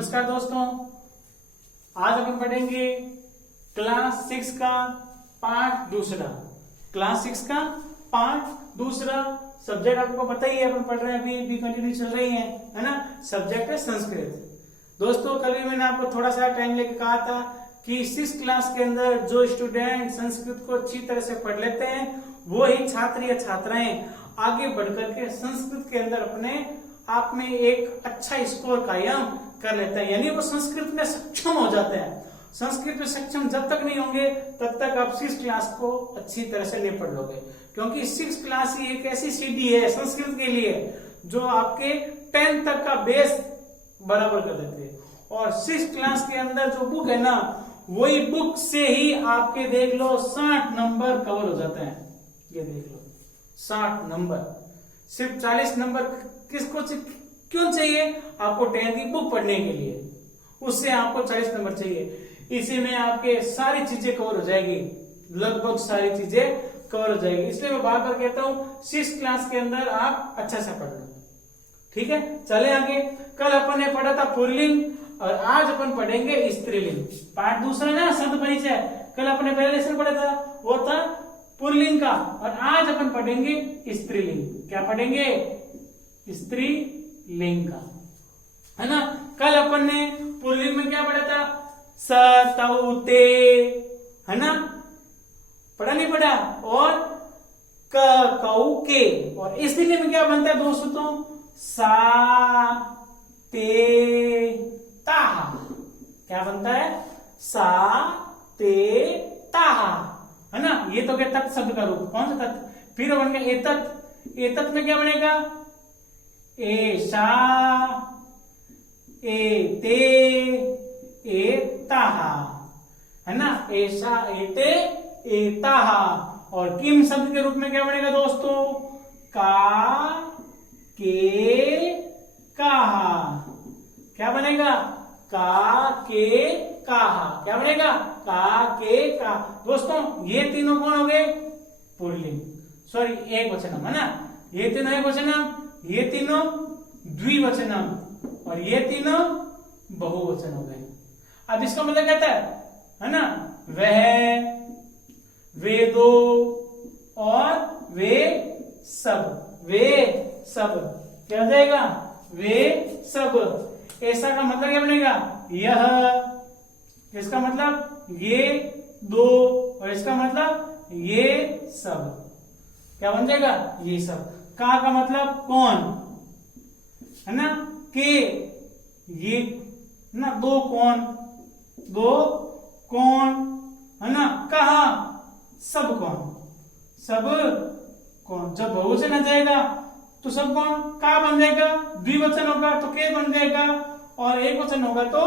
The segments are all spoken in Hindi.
नमस्कार दोस्तों, आज अपन पढ़ेंगे क्लास 6 का पार्ट दूसरा। क्लास 6 का पार्ट दूसरा। सब्जेक्ट आपको पता ही है, अपन पढ़ रहे हैं, अभी भी कंटिन्यू चल रही है ना। सब्जेक्ट है संस्कृत। दोस्तों कल भी मैंने आपको थोड़ा सा टाइम लेके कहा था कि 6 क्लास के अंदर जो स्टूडेंट संस्कृत को अच्छी तरह से पढ़ लेते हैं वो ही छात्र या छात्राएं आगे बढ़कर के संस्कृत के अंदर अपने आप में एक अच्छा स्कोर कायम कर लेते हैं, यानी वो संस्कृत में सक्षम हो जाते हैं। संस्कृत में सक्षम जब तक नहीं होंगे तब तक आप 6 क्लास को अच्छी तरह से नहीं पढ़ लोगे, क्योंकि 6 क्लास ही एक ऐसी सीढ़ी है संस्कृत के लिए जो आपके 10 तक का बेस बराबर कर देती है। और 6 क्लास के अंदर जो बुक है ना, वही बुक से ही आपके देख लो 60 नंबर कवर हो जाते हैं। ये देख लो 60 नंबर, सिर्फ 40 नंबर किसको क्यों चाहिए? आपको 10 की बुक पढ़ने के लिए, उससे आपको 40 नंबर चाहिए। इसी में आपके सारी चीजें कवर हो जाएगी, लगभग सारी चीजें कवर हो जाएगी। इसलिए मैं बार बार कहता हूँ 6 क्लास के अंदर आप अच्छा से पढ़ लो। ठीक है, चले आगे। कल अपन ने पढ़ा था पुल्लिंग और आज अपन पढ़ेंगे स्त्रीलिंग। पार्ट दूसरा ना, शब्द परिचय। कल अपने पहले लेसन पढ़ा था वो था पुल्लिंग का, और आज अपन पढ़ेंगे स्त्रीलिंग। क्या पढ़ेंगे? स्त्रीलिंग का, है ना। कल अपन ने पुल्लिंग में क्या पढ़ा था? स तौ ते, है ना, पढ़ा नहीं पढ़ा? और क कौ के। और स्त्रीलिंग में क्या बनता है दोस्तों? सा ते ता। क्या बनता है? सा ते ता, है ना। ये तो क्या तत् शब्द का रूप। कौन सा तत्? फिर बन गया एतत्। एतत् में क्या बनेगा? एषा, एते, एताः, है ना। एषा, एते, एताः। और किम शब्द के रूप में क्या बनेगा दोस्तों? का, के, काहा। क्या बनेगा? का, के, काहा। क्या बनेगा? का, के, का। दोस्तों ये तीनों कौन हो गए? पुल्लिंग, सॉरी एक वचनम, है ना। ये तीनों एक वचनम, ये तीनों द्विवचनम, और ये तीनों बहुवचन हो गए। अब इसका मतलब कहता है ना, वह, वे दो और वे सब। वे सब क्या हो जाएगा? वे सब। ऐसा का मतलब क्या बनेगा? यह। इसका मतलब ये दो, और इसका मतलब ये सब। क्या बन जाएगा? ये सब। का मतलब कौन, है ना। के, ये ना, दो कौन, दो कौन, है ना। कहा, सब कौन, सब कौन। जब बहुवचन आ जाएगा तो सब कौन का बन जाएगा, द्विवचन होगा तो के बन जाएगा, और एक वचन होगा तो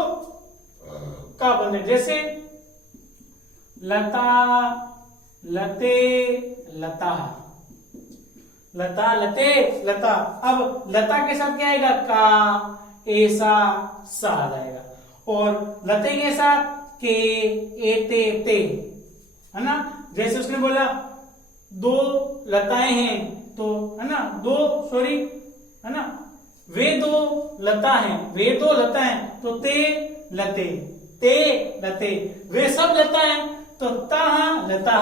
का बन जाएगा। जैसे लता, लते, लता, लता, लते, लता। अब लता के साथ क्या आएगा? का, ऐसा, सा आ जाएगा। और लते के साथ के, एते, ते, है ना। जैसे उसने बोला दो लताएं हैं, तो है ना, दो, सॉरी, है ना, वे दो लता हैं, वे दो लता हैं, तो ते लते, ते लते। वे सब लता हैं, तो ताहा लता,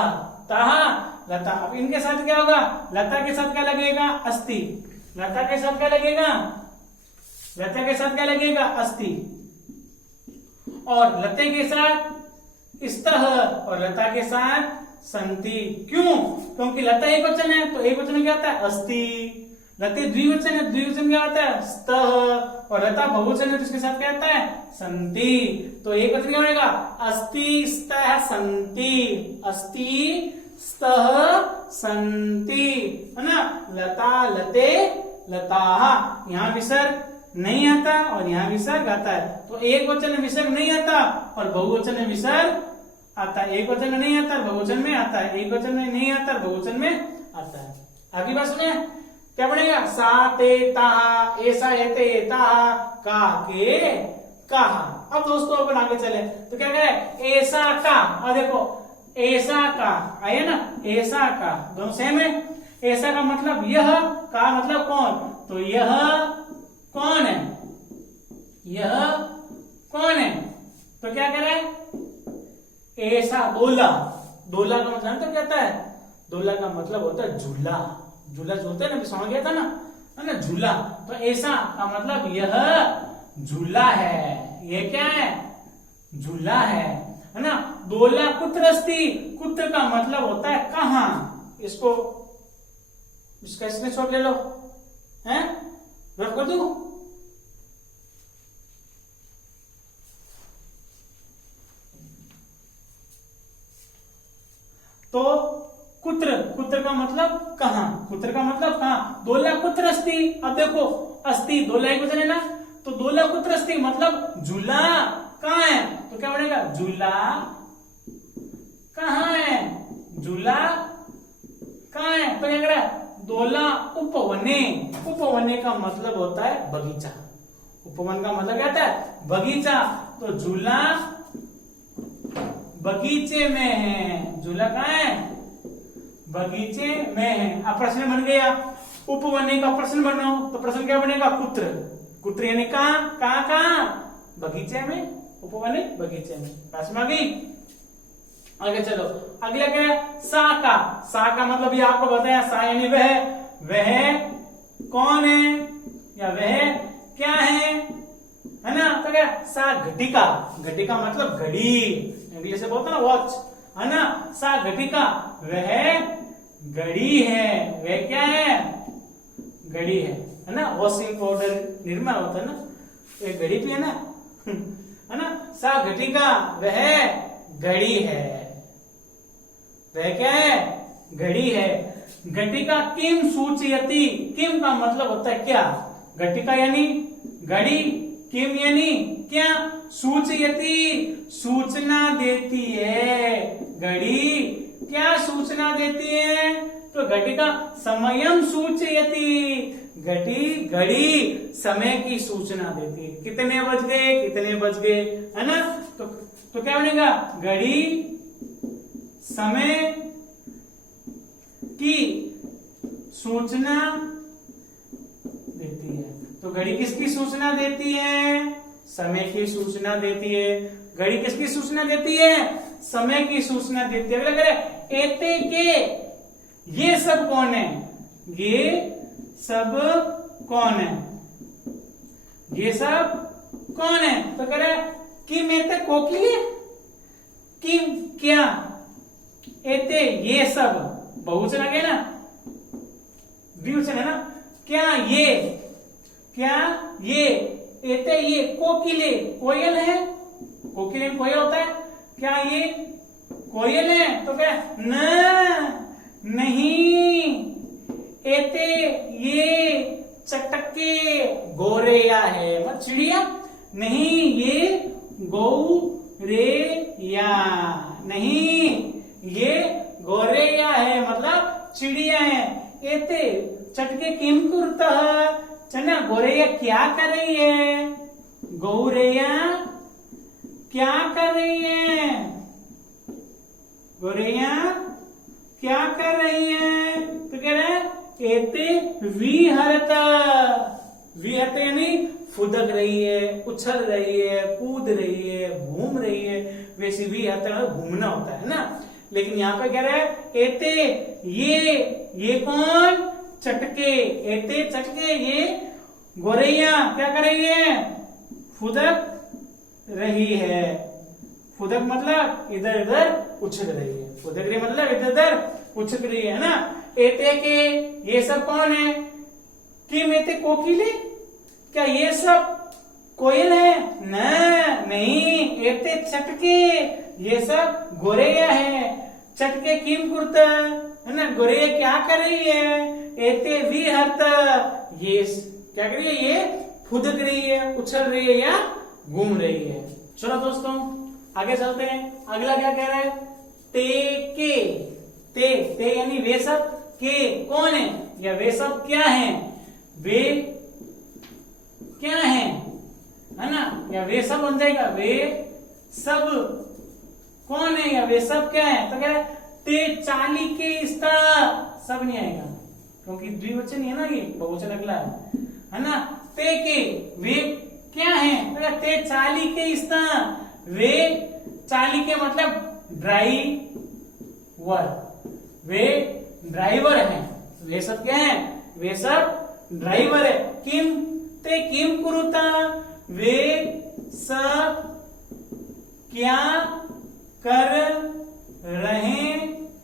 ताहा लता। अब इनके साथ क्या होगा? लता के साथ क्या लगेगा? अस्थि। लता के साथ क्या लगेगा? लता के साथ क्या लगेगा? अस्थि। और लते के साथ स्तः, और लता के साथ संति। क्यों? क्योंकि लता एक वचन है, तो एक वचन क्या होता है? अस्थि। लते द्विवचन है, द्विवचन क्या होता है? स्तः। और लता बहुवचन है, तो इसके साथ क्या आता है? संति। तो एक वचन क्या बनेगा? अस्ति, स्तः, संति। अस्ति, स्तः, संति, है ना। लता, लते, लताः। यहाँ विसर्ग नहीं आता और यहाँ विसर्ग आता है। तो एक वचन में विसर्ग नहीं आता और बहुवचन में विसर्ग आता है। एक वचन में नहीं आता और बहुवचन में आता है। एक वचन में नहीं आता और बहुवचन में आता है। आगे बात सुने, क्या बनेगा? सा ते ताहा, ऐसा एते एताहा, का के काहा। अब दोस्तों अपन आगे चले तो क्या करें? ऐसा का। अब देखो ऐसा का आया ना, ऐसा का दोनों सेम है। ऐसा का मतलब यह, का मतलब कौन, तो यह कौन है? यह कौन है? तो क्या करे? ऐसा दोला। दोला का मतलब तो क्या होता है? दोला का मतलब होता है झूला। झूला जो होता है ना, समझ गया था ना, है ना, झूला। तो ऐसा का मतलब यह झूला है। ये क्या है? झूला है ना। दोला कुत्रस्ति, कुत्र का मतलब होता है कहां। इसका स्क्रीनशॉट ले लो, है, रख कर दू। तो कुत्र, कुत्र का मतलब कहां, कुत्र का मतलब कहां। दोला कुत्र अस्ति, अब देखो अस्ति दोला एक वचन है ना, तो दोला कुत्र अस्ति मतलब झूला कहां है। तो क्या बनेगा? झूला कहां है, झूला कहां है। तो क्या करेगा? दोला उपवने। उपवने का मतलब होता है बगीचा। उपवन का मतलब क्या होता है? बगीचा। तो झूला बगीचे में है। झूला कहां है? बगीचे में है। अब प्रश्न बन गया, उपवने का प्रश्न बनाओ। तो प्रश्न क्या बनेगा? कुत्र। कुत्र यानी कहां, कहां कहां? बगीचे में। उपवने बगीचे में। प्रश्न आ गई। आगे चलो, अगला क्या है? सा का। सा का मतलब ये आपको बताया, सा यानी वह कौन है या वह क्या है ना। तो क्या? सा घटिका। घटिका मतलब घड़ी, इंग्लिश से बोलते ना वॉच, है ना। सा घटिका वह घड़ी है। वह क्या है? घड़ी है ना। वॉशिंग पाउडर निर्मा होता है ना, एक घड़ी भी है ना। सा घटिका वह घड़ी है। वह क्या है? घड़ी है। घटिका किम सूचयति। किम का मतलब होता है क्या। घटिका यानी घड़ी, किम यानी क्या, सूचयति सूचना देती है। घड़ी क्या सूचना देती है? तो घटिका समयम सूचयति। घड़ी समय की सूचना देती है। कितने बज गए, कितने बज गए, है ना। तो क्या बनेगा? घड़ी समय की सूचना देती है। तो घड़ी किसकी सूचना देती है? समय की सूचना देती है। घड़ी किसकी सूचना देती है? समय की सूचना देती है। अगला करें, एते के ये सब कौन है? ये सब कौन है? ये सब कौन है? तो कह रहे किम एते कोकिले। किम क्या, एते ये सब बहुवचन आ गया ना, द्विवचन है ना। क्या ये, क्या ये, एते ये कोकिले कोयल है। कोकिले कोयल होता है। क्या ये कोयल है? तो क्या? नहीं। एते ये चटके गोरेया है, मत चिड़िया नहीं, ये गौरेया नहीं, ये गोरेया है मतलब चिड़िया है। एते चटके किम कुर्ता, चना गोरेया क्या कर रही है? गौरेया क्या कर रही है? गोरेया क्या कर रही है? तो कह रहे हैं एते विहरता। विहरता यानी फुदक रही है, उछल रही है, कूद रही है, घूम रही है। वैसे विहरता घूमना होता है ना। लेकिन यहाँ पे कह रहे हैं एते ये कौन? चटके। एते चटके ये गोरैया क्या कर रही है? फुदक रही है। फुदक मतलब इधर इधर उछल रही है। फुदक रही मतलब इधर इधर उछल रही है ना। एते के ये सब कौन है? किम एते कोकिले, क्या ये सब कोयल है? नहीं। एते चटके ये सब गोरैया है। चटके किम कुर्ता, है ना, गोरैया क्या कर रही है? एते विहरता ये क्या कर रही है? ये फुदक रही है, उछल रही है या घूम रही है। चलो दोस्तों आगे चलते हैं। अगला क्या कह रहा है? ते के। ते यानी वे सब, के कौन है या वे सब क्या है? वे क्या है ना, या वे सब बन जाएगा। वे सब कौन है या वे सब क्या है? तो क्या है? ते चाली के स्ता, सब नहीं आएगा क्योंकि द्विवचन है ना, ये बहुवचन अगला है ना। ते के वे क्या है? ते चालिके स्तः, वे चालिके मतलब ड्राइवर, वे ड्राइवर हैं, वे सब क्या है? वे सब ड्राइवर है। किम ते किम कुरुता, वे सब क्या कर रहे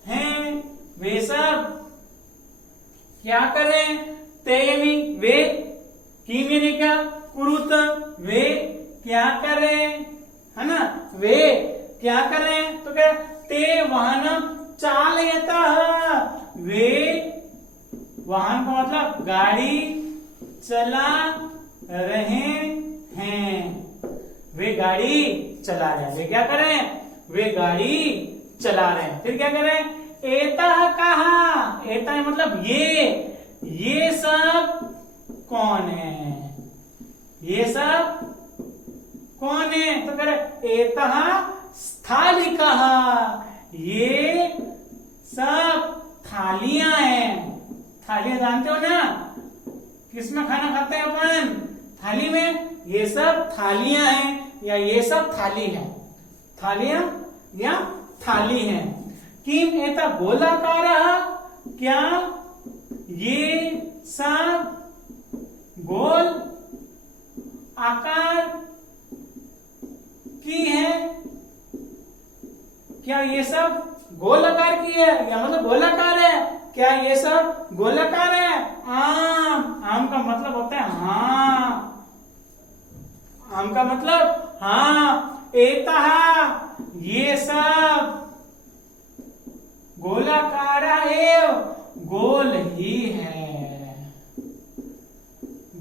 हैं? वे सब क्या करें? ते यानी वे, किम यानी क्या? कुरुत वे क्या करें, है ना? वे क्या करें? तो क्या? ते वाहनम चालयतः, वे वाहन का मतलब गाड़ी चला रहे हैं, वे गाड़ी चला रहे हैं। वे क्या करें? वे गाड़ी चला रहे हैं। फिर क्या करें? एतः कहा, एतः मतलब ये सब कौन है? ये सब कौन है? तो कह रहे एतः स्थालिकः, ये सब थालियां हैं। थालियां जानते हो ना, किसमें खाना खाते हैं अपन? थाली में। ये सब थालियां हैं या ये सब थाली है, थालियां या थाली है। किम एता गोलाकारः, क्या ये सब गोल आकार की है? क्या ये सब गोल आकार की है या मतलब गोलाकार है? क्या ये सब गोलाकार है? आम का मतलब होता है हाँ, आम का मतलब हाँ। एतः ये सब गोलाकार एव, गोल ही है,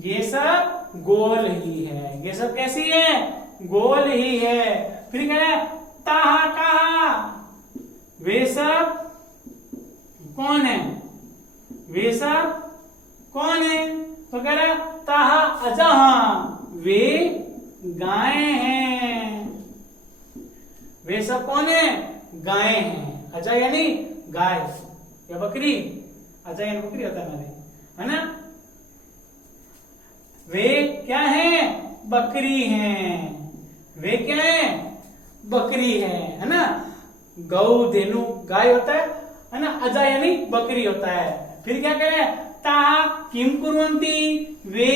ये सब गोल ही है। ये सब कैसी है? गोल ही है। फिर कह रहे ताहा कहा, वे सब कौन है? वे सब कौन है? तो कह रहा ताहा अजहा, वे गाय हैं। वे सब कौन है? गाय हैं। अजा यानी गाय या बकरी, अजा यानी बकरी होता है हमारे, है ना? वे क्या है? बकरी हैं। वे क्या है? बकरी है ना? गौ धेनु गाय होता है ना? अजा यानी बकरी होता है। फिर क्या कह रहे हैं? ता किम कुर्वन्ति, वे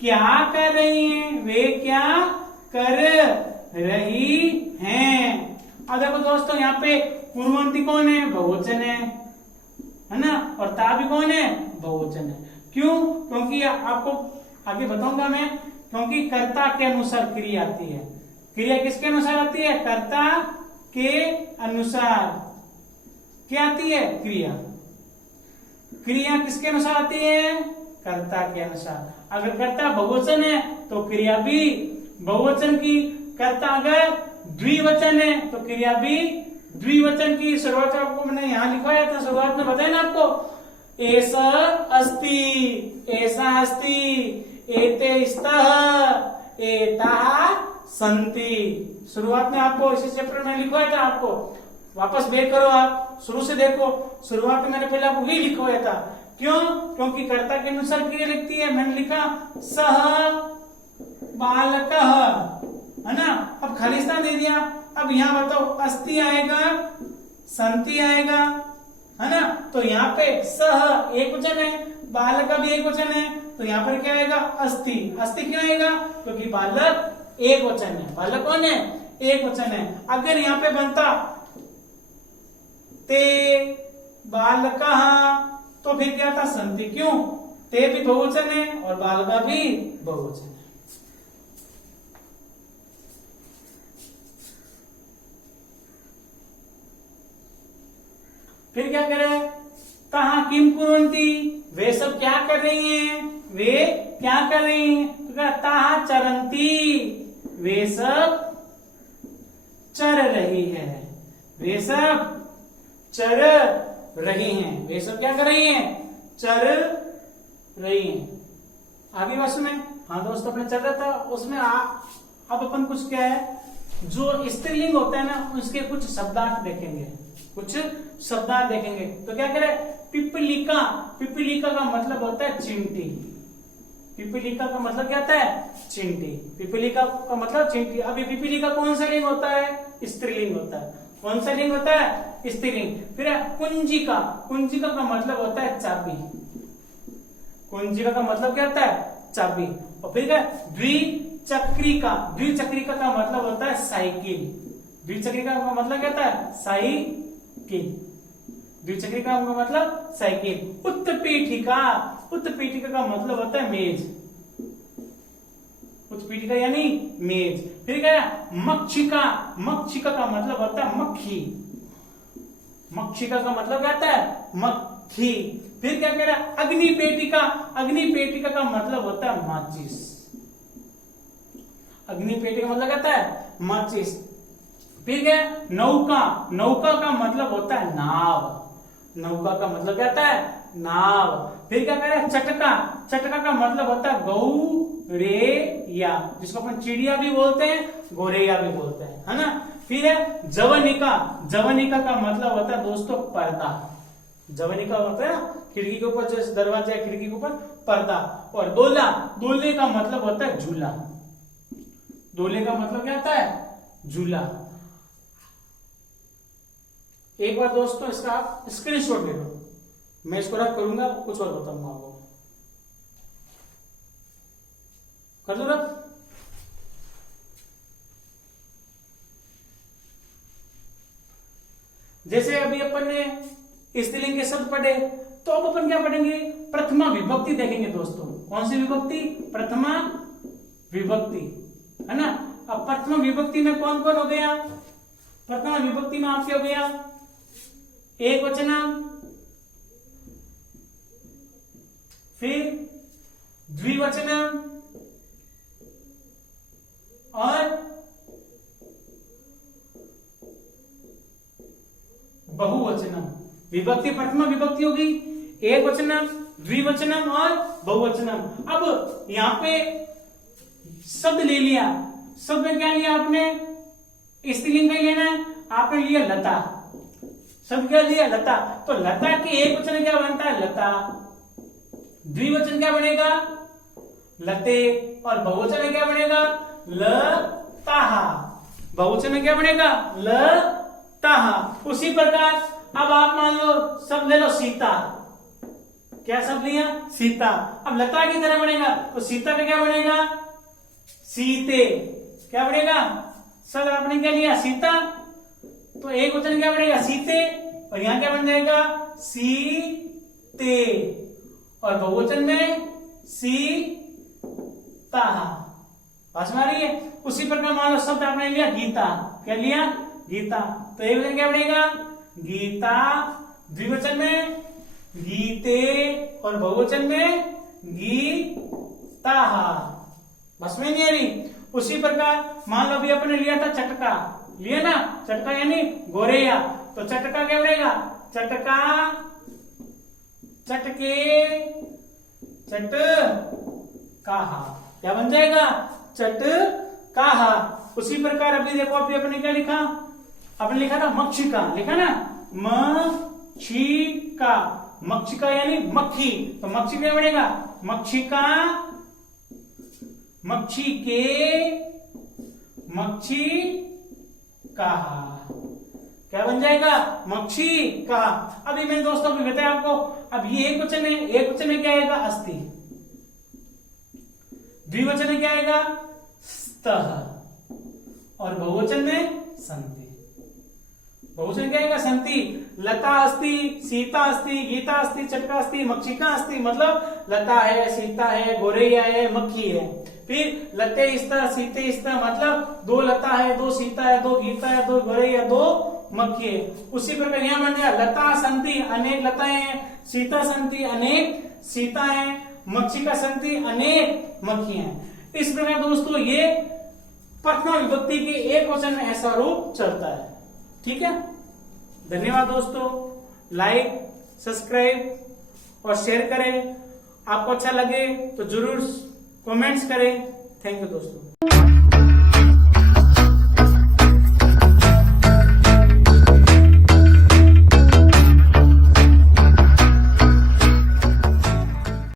क्या कर रही हैं? वे क्या कर रही हैं? अब देखो दोस्तों, यहाँ पे कुर्वन्ति कौन है? बहुवचन है ना? और ता भी कौन है? बहुवचन है। क्यों? क्योंकि आपको आगे बताऊंगा मैं, क्योंकि कर्ता के अनुसार क्रिया आती है। क्रिया किसके अनुसार आती है? कर्ता के अनुसार क्या आती है? क्रिया। क्रिया किसके अनुसार आती है? कर्ता के अनुसार। अगर कर्ता बहुवचन है तो क्रिया भी बहुवचन की, कर्ता अगर द्विवचन है तो क्रिया भी द्विवचन की। शुरुआत में आपको मैंने यहाँ लिखवाया था, शुरुआत में बताया ना आपको, ऐसा अस्ति, ऐसा अस्ति, एते स्तः, एता संति। शुरुआत में आपको इसी चैप्टर में लिखवाया था। आपको वापस बेर करो, आप शुरू से देखो। शुरुआत में मैंने पहले आपको ही लिखवाया था। क्यों? क्योंकि कर्ता के अनुसार क्रिया लिखती है। मैंने लिखा सह बालकः, है ना? अब खाली स्थान दे दिया। अब यहाँ बताओ, अस्ति आएगा, संति आएगा, है ना? तो यहाँ पे सह एक वचन है, बालक भी एक वचन है, तो यहाँ पर क्या आएगा? अस्ति। अस्ति क्यों आएगा? क्योंकि बालक एक वचन है। बालक कौन है? एक वचन है। अगर यहाँ पे बनता ते बालकः, तो फिर क्या था? संति। क्यों? ते भी बहुवचन है और बालका भी बहुवचन है। फिर क्या करे? तहा किम कुर्वन्ति, वे सब क्या कर रही हैं? वे क्या कर रही हैं? तो क्या? तहा चरन्ति, वे सब चर रही है। वे सब चर रही हैं। वे सब क्या कर रही हैं? चर रही हैं। आगे बात सुने। हाँ दोस्तों, अपने चल रहा था उसमें अब अपन कुछ क्या है, जो स्त्रीलिंग होता है ना, उसके कुछ शब्दार्थ देखेंगे, कुछ शब्दार्थ देखेंगे। तो क्या करे? पिपलिका, पिपलिका का मतलब होता है चिमटी। पिपीलिका का मतलब क्या होता है? चींटी। पिपीलिका का मतलब चींटी। अभी पिपीलिका कौन सा लिंग होता है? स्त्रीलिंग होता है। कौन सा लिंग होता है? स्त्रीलिंग। फिर कुंजिका, कुंजिका का मतलब होता है चाबी। कुंजिका का मतलब क्या होता है? चाबी। और फिर क्या? द्विचक्रिका, द्विचक्रिका का मतलब होता है साइकिल। द्विचक्रिका का मतलब क्या होता है? साइकिल। द्विचक्रिका का मतलब साइकिल। उत्पीठिका, उत्पीठिका का मतलब होता है मेज। उत्पीठिका यानी मेज। फिर क्या? मक्षिका, मक्षिका का मतलब होता है मक्खी। मक्षिका का मतलब क्या होता है? मक्खी। फिर क्या कह रहा है? अग्निपेटिका, अग्निपेटिका का मतलब होता है माचिस। अग्निपेटिका का मतलब क्या होता है? माचिस। फिर क्या? नौका, नौका का मतलब होता है नाव। नौका का मतलब क्या होता है? नाव। फिर क्या कह रहे हैं? चटका, चटका का मतलब होता है गौरेया, जिसको अपन चिड़िया भी बोलते हैं, गोरेया भी बोलते हैं, है ना। फिर है जवनिका, जवनिका का मतलब होता है दोस्तों पर्दा। जवनिका होता है ना खिड़की के ऊपर, जैसे दरवाजा है खिड़की के ऊपर, पर्दा। और दोला, दोले का मतलब होता है झूला। दोले का मतलब क्या होता है? झूला। एक बार दोस्तों इसका आप स्क्रीनशॉट ले लो, मैं इसको रख करूंगा, कुछ और बताऊंगा आपको। कर लो रख। जैसे अभी अपन ने स्त्रीलिंग के शब्द पढ़े, तो अब अपन क्या पढ़ेंगे? प्रथमा विभक्ति देखेंगे दोस्तों। कौन सी विभक्ति? प्रथमा विभक्ति, है ना। अब प्रथमा विभक्ति में कौन कौन हो गया? प्रथमा विभक्ति में आपके हो गया एक वचनम, फिर द्विवचनम और बहुवचनम। विभक्ति प्रथमा विभक्ति होगी एक वचनम, द्विवचनम और बहुवचनम। अब यहां पे शब्द ले लिया, शब्द में क्या लिया आपने? स्त्रीलिंग का लेना है, आपने लिया लता। शब्द क्या लिया? लता। तो लता के एक वचन क्या बनता है? लता। द्विवचन क्या बनेगा? लते। और बहुवचन में क्या बनेगा? लताहा। बहुवचन में क्या बनेगा? लताहा। उसी प्रकार अब आप मान लो शब्द ले लो सीता। क्या शब्द लिया? सीता। अब लता की तरह बनेगा तो सीता का क्या बनेगा? सीते। क्या बनेगा? शब्द आपने क्या लिया? सीता। तो एक वचन क्या बनेगा? सीते। और यहां क्या बन जाएगा? सीते। और बहुवचन में सीता। समझ में आ रही है? उसी प्रकार मान लो शब्द आपने लिया गीता। क्या लिया? गीता। तो एक वचन क्या बनेगा? गीता। द्विवचन में गीते और बहुवचन में गीता। बस में नहीं आ रही? उसी प्रकार मान लो अभी अपने लिया था चटका, लिया ना? चटका यानी गोरेया। तो चटका क्या बनेगा? चटका, चटके, चटकाहा। क्या बन जाएगा? चटकाहा। उसी प्रकार अभी देखो, अभी अपने क्या लिखा? आपने लिखा था मक्षिका, लिखा ना? मक्षिका, मक्षिका यानी मक्खी। तो मक्षी क्या बनेगा? मक्षिका, मक्षी के, मक्षी कहा। क्या बन जाएगा? मक्षी कहा। अभी मैंने दोस्तों अभी बताया आपको, अब ये एक वचन है, एक वचन में क्या आएगा? अस्थि। द्विवचन में क्या आएगा? स्तः। और बहुवचन में संति। बहुवचन क्या आएगा? संति। लता अस्ति, सीता अस्ति, गीता अस्ति, चटका अस्ति, मक्षिका अस्ति। मतलब लता है, सीता है, गोरैया है, मक्खी है। फिर लते स्ता, सीते स्ता, मतलब दो लता है, दो सीता है, दो गीता है, दो गोरैया, दो मक्खी है। उसी प्रकार यहां बन गया लता संति, अनेक लताएं हैं। सीता संति, अनेक सीता है। मक्षिका संति, अनेक मक्खी हैं। इस प्रकार दोस्तों ये प्रथमा विभक्ति के एक वचन में ऐसा रूप चलता है। ठीक है, धन्यवाद दोस्तों। लाइक, सब्सक्राइब और शेयर करें। आपको अच्छा लगे तो जरूर कमेंट्स करें। थैंक यू दोस्तों।